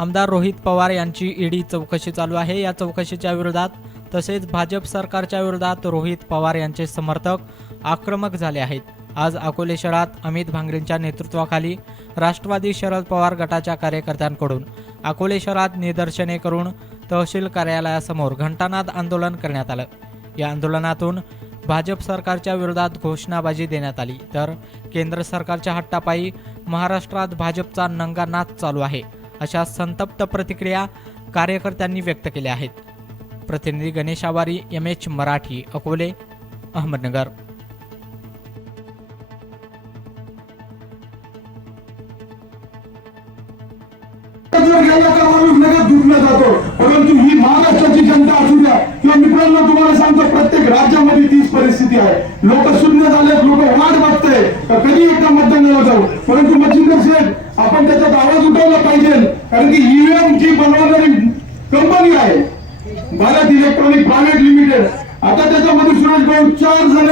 आमदार रोहित पवार यांची ईडी चौकशी चालू आहे. या चौकशीच्या विरोधात तसेच भाजप सरकारच्या विरोधात रोहित पवार यांचे समर्थक आक्रमक झाले आहेत. आज अकोले शहरात अमित भांगरेंच्या नेतृत्वाखाली राष्ट्रवादी शरद पवार गटाच्या कार्यकर्त्यांकडून अकोले शहरात निदर्शने करून तहसील कार्यालयासमोर घंटानाद आंदोलन करण्यात आलं. या आंदोलनातून भाजप सरकारच्या विरोधात घोषणाबाजी देण्यात आली. तर केंद्र सरकारच्या हट्टापायी महाराष्ट्रात भाजपचा नंगानाच चालू आहे. अशा संतप्त प्रतिक्रिया कार्यकर्त्यांनी व्यक्त केल्या आहेत. प्रतिनिधी गणेश आवारी एम एच मराठी अकोले अहमदनगर जर गेला तर माणूस लगेच दुखला जातो परंतु ही महाराष्ट्राची जनता असू द्या किंवा मित्रांनो तुम्हाला सांगतो प्रत्येक राज्यामध्ये तीच परिस्थिती आहे. लोक शून्य झाले लोक वाट बघताय. कधी एकदा मतदानाला जाऊ? परंतु मच्छिंद्र शेठ आपण त्याच्यात आवाज उठवला पाहिजे. कारण की ईव्हीएम जी बनवणारी कंपनी आहे. भारत इलेक्ट्रॉनिक प्रायव्हेट लिमिटेड आता त्याच्यामध्ये सुरेश भाऊ चार जण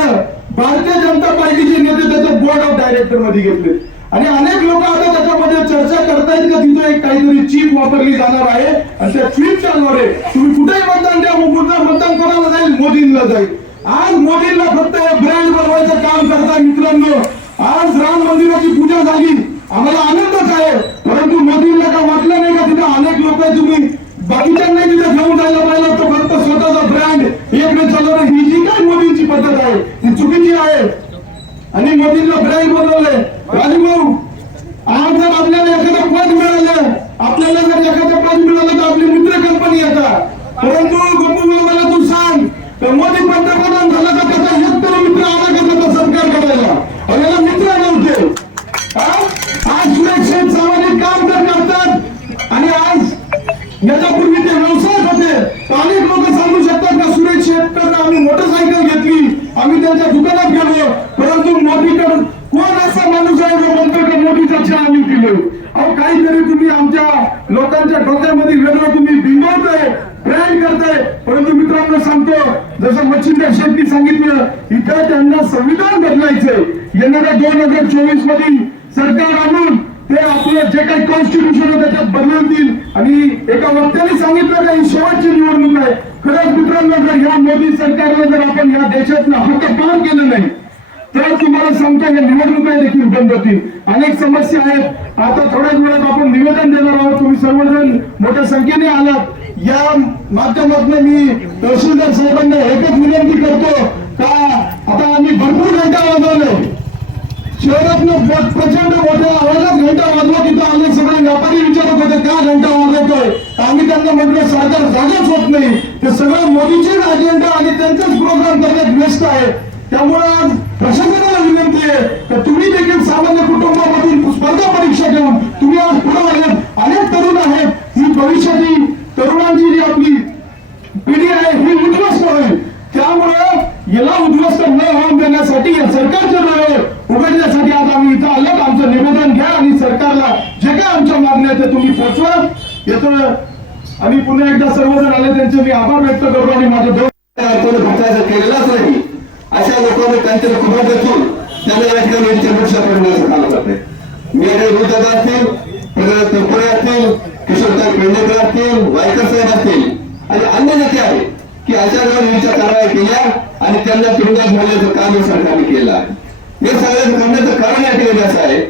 भारतीय जनता पार्टीचे नेते त्याच्या बोर्ड ऑफ डायरेक्टरमध्ये घेतले. आणि अनेक लोक आता त्याच्यामध्ये चर्चा करतायत का तिथं एक काहीतरी चीप वापरली जाणार आहे. आणि त्या चीपच्या द्वारे तुम्ही कुठेही मतदान द्या मग मतदान कोणाला जाईल? मोदींना जाईल. आज मोदींना फक्त ब्रँड बनवायचं काम करता मित्रांनो. आज राम मंदिराची पूजा झाली. आम्हाला आनंदच आहे. परंतु मोदींना का वाटलं नाही का तिथं अनेक लोक तुम्ही? बाकीच्यांना तिथे घेऊन जायला पाहिजे तर फक्त स्वतःचा ब्रँड एकने चालवणं ही जी काय मोदींची पद्धत आहे ती चुकीची आहे. आणि मोदींना ब्रँड बनवलंय. राजभाऊ आज जर आपल्याला एखादं पद मिळालं आपल्याला जर एखादं पद मिळालं तर आपली मित्र कंपनी येतात. परंतु गप्पू मला तू सांग तर मोदी पंतप्रधान झाला का काहीतरी तुम्ही आमच्या लोकांच्या डोक्यामध्ये वेगळं तुम्ही बिंगवताय ब्रँड करताय. परंतु मित्रांनो सांगतो जसं मच्छिंद्र शेट्टी सांगितलं इथं त्यांना संविधान बदलायचंय. येणाऱ्या दोन हजार चोवीसमध्ये सरकार आणून ते आपलं जे काही कॉन्स्टिट्यूशन आहे त्याच्यात बदलतील. आणि एका वक्त्याने सांगितलं का ही शेवटची निवडणूक आहे. खरंच मित्रांनो जर या मोदी सरकारनं जर आपण या देशातलं हक्कपार केलं नाही तर तुम्हाला सांगतो या निवडणुका देखील बंद होतील अनेक समस्या आहेत. आता थोड्याच वेळात आपण निवेदन देणार आहोत. तुम्ही सर्वजण मोठ्या संख्येने आलात. या माध्यमातून मी तहसीलदार साहेबांना एकच विनंती करतो का आता आम्ही भरपूर घंटा वाजवले. शहरातनं प्रचंड मोठ्या आवाजात घंटा वाजवा तिथं आले सगळे व्यापारी विचारत होते का घंटा वाजवतोय? आम्ही त्यांना म्हटलं सरकार जागाच होत नाही. ते सगळं मोदीचे अजेंडा आणि त्यांचाच प्रोग्राम करण्यात व्यस्त आहे त्यामुळे आज प्रशासनाला विनंती आहे तर तुम्ही देखील सामान्य कुटुंबामधून स्पर्धा परीक्षा घेऊन तुम्ही आज पुढे आलेत अनेक तरुण आहेत. ही भविष्याची तरुणांची जी आपली पिढी आहे ही उद्ध्वस्त होईल. त्यामुळं याला उद्ध्वस्त न होऊन देण्यासाठी या सरकारचे डोळे उघडण्यासाठी आज आम्ही इथं आलो. आमचं निवेदन घ्या आणि सरकारला जे काय आमच्या मागण्या आहेत ते तुम्ही पोचवा. याचं आम्ही पुन्हा एकदा सर्वजण आले. त्यांचे मी आभार व्यक्त करतो आणि माझं दोन केलेलाच नाही. अशा लोकांनी काहीतरी खुबा देऊन त्यांना या ठिकाणी इंटरव्ह्यूच्या करण्याचं काम करते मेरे दादा असतील प्रगत तुकडे असतील किशोरदास पेंडेकर असतील वायकर साहेब असतील आणि अन्य नेते आहेत की अशा विविध कारवाई केल्या आणि त्यांना तुरुंगात घालण्याचं काम या सरकारने केलं आहे. हे सगळं करण्याचं कारण या ठिकाणी असं आहे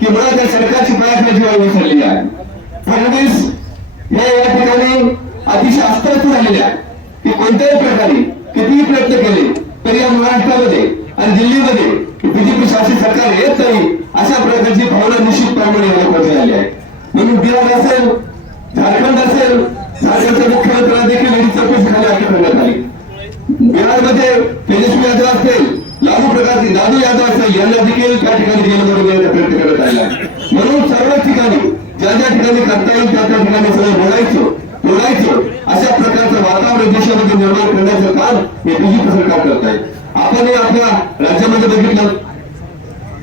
की मला त्या सरकारची प्रयत्न वेळ विसरली आहे. फडणवीस हे या ठिकाणी अतिशय अस्वस्थ झालेले आहे की कोणत्याही प्रकारे कितीही प्रयत्न केले तरी या महाराष्ट्रामध्ये आणि दिल्लीमध्ये बीजेपी शासित सरकार येत नाही अशा प्रकारची भावना निश्चितप्रमाणे या लोकांची झाली आहे. म्हणून बिहार असेल झारखंड असेल झारखंडच्या मुख्यमंत्र्यांना देखील ईडी चौकशी खाली अटक करण्यात आली. बिहारमध्ये तेजस्वी यादव असतील लालू प्रकार लालू यादव असतील यांना देखील त्या ठिकाणी जेलमध्ये नेण्याचा प्रयत्न करण्यात आला म्हणून सर्व ठिकाणी ज्या ज्या ठिकाणी करता येईल त्या त्या ठिकाणी सगळं बोलायचं. बोलायचं अशा प्रकारचं वातावरण देशामध्ये निर्माण करण्याचं काम हे बीजेपी सरकार करत आहे. आपण हे आपल्या राज्यामध्ये बघितलं.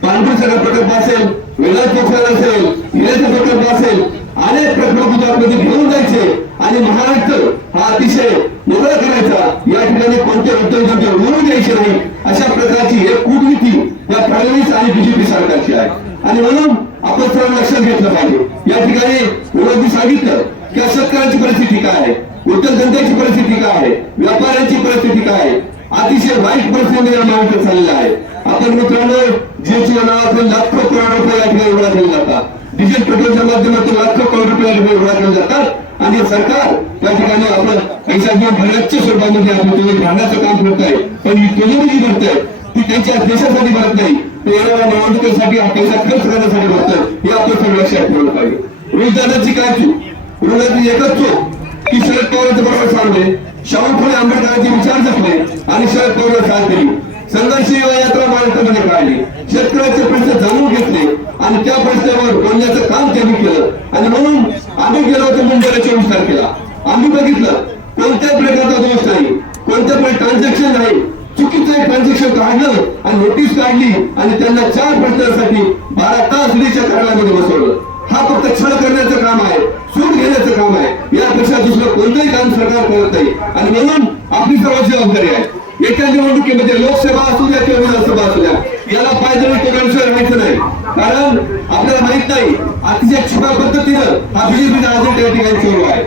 पाणबुडी प्रकल्प असेल वेळा पोखरण असेल हिऱ्याचा प्रकल्प असेल अनेक प्रकल्प गुजरातमध्ये घेऊन जायचे. आणि महाराष्ट्र हा अतिशय मोकळा करायचा. या ठिकाणी कोणते उद्योगधंदे उडवून द्यायचे नाही. अशा प्रकारची एक कूटनीती या फडणवीस आणि बीजेपी सरकारची आहे. आणि म्हणून आपण सर्व लक्षात घेतलं पाहिजे. या ठिकाणी विरोधी सांगितलं किंवा शेतकऱ्यांची परिस्थिती काय आहे? उद्योगधंद्याची परिस्थिती काय आहे? व्यापाऱ्यांची परिस्थिती काय आहे? अतिशय वाईट परिस्थिती या महाराष्ट्रात चाललेला आहे. आपण मित्रांनो जीएसटी नावातून लाखो करोड रुपये या ठिकाणी गोळा केले जातात. डिझेल पेट्रोलच्या माध्यमातून लाखो करोड रुपये या ठिकाणी गोळा केले जातात. आणि सरकार त्या ठिकाणी आपण पैसा घेऊन भरण्याच्या स्वरूपामध्ये आपण तुझे भांडण्याचं काम करत आहे पण ही तुझी जी करत आहे ती त्यांच्या देशासाठी भरत नाही. ते येणाऱ्या निवडणुकीसाठी हा पैसा खर्च करण्यासाठी भरतोय हे आपण सगळं लक्षात ठेवलं पाहिजे. रोजगाराची काय चूक रोहिदाची एकच चूक. की शरद पवारांचे बरोबर सांगले शाहू फुले आंबेडकरांचे विचार जपले आणि शरद पवार साथ दिली संघर्ष यात्रा महाराष्ट्रामध्ये काढली शेतकऱ्याचे प्रश्न जाणून घेतले आणि त्या प्रश्नावर बोलण्याचं काम त्यांनी केलं. आणि म्हणून आम्ही गेलो होतो मुंबईला चोवीस तारखेला. आम्ही बघितलं कोणत्याच प्रकारचा दोष नाही. कोणत्या पण ट्रान्झॅक्शन नाही. चुकीचं एक ट्रान्झॅक्शन काढलं आणि नोटीस काढली आणि त्यांना चार प्रश्नांसाठी बारा तास ईडीच्या कार्यालयामध्ये बसवलं. हा फक्त छळ करण्याचं काम आहे. सूट घेण्याचं काम आहे. यापेक्षा दुसरं कोणतंही काम सरकार करत नाही. आणि म्हणून आपली सर्वांची जबाबदारी आहे. एका निवडणुकीमध्ये लोकसभा असू द्या किंवा विधानसभा असू द्या याला पाहिजे तो विषय व्हायचं नाही. कारण आपल्याला माहीत नाही अतिशय छुप्या पद्धतीनं हा बीजेपीचा अजेंडा या ठिकाणी सुरू आहे.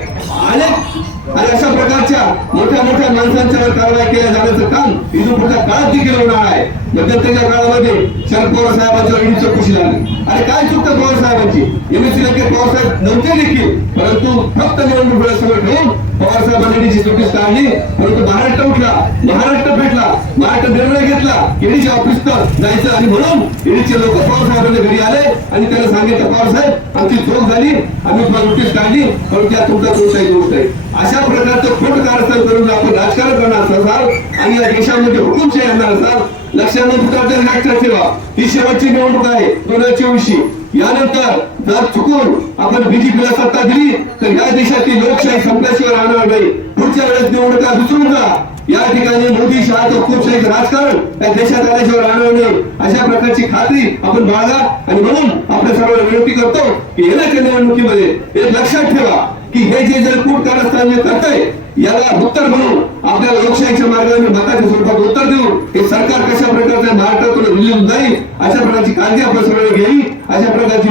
अनेक आणि अशा प्रकारच्या मोठ्या मोठ्या माणसांच्यावर कारवाई केल्या जाण्याचं काम इथून पुढच्या काळात देखील होणार आहे. मध्यंतरीच्या काळामध्ये शरद पवार साहेबांच्या ईडी चौकशी झाली. आणि काय चुकतं पवार साहेबांची? एमएससी नक्की पवार साहेब नव्हते देखील परंतु फक्त निवडणूक वेळेस ठेवून पवार साहेबांनी ईडीची चौकशी काढली परंतु महाराष्ट्र उठला महाराष्ट्र भेटला महाराष्ट्र निर्णय घेतला ईडीच्या तर जायचं आणि म्हणून ईडीचे लोक पवार साहेबांच्या घरी आले आणि त्यांना सांगितलं पवार साहेब आमची चोख झाली आम्ही तुम्हाला नोटीस काढली परंतु या तुमचा कोणताही दोष आहे अशा प्रकारचं खोट कारस्थान करून आपण राजकारण करणार असाल आणि या देशामध्ये हुकुमशाही आणणार असाल लक्षामध्ये तुमच्या लक्षात ठेवा. ही शेवटची निवडणूक आहे दोन हजार चोवीसची. यानंतर जर चुकून आपण बीजेपीला सत्ता दिली तर या देशाची लोकशाही संपल्याशिवाय राहणार नाही. पुढच्या वेळेस निवडणुका विसरून जा. या ठिकाणी मोदी शहा तो खूपशाही राजकारण या देशात आल्याशिवाय राहणार नाही. अशा प्रकारची खात्री आपण बाळगा आणि म्हणून आपल्या सर्वांना विनंती करतो की येण्याच्या निवडणुकीमध्ये हे लक्षात ठेवा. की हे जे जर कूट कारस्थान करतंय याला उत्तर म्हणून आपल्या लोकशाहीच्या मार्गाने मताच्या स्वरूपात उत्तर देऊ हे सरकार कशा प्रकारच्या महाराष्ट्रातून निघून जाईल अशा प्रकारची काळजी आपण सगळ्यांनी घेईल अशा प्रकारची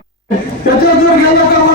त्याच्यावर गेला का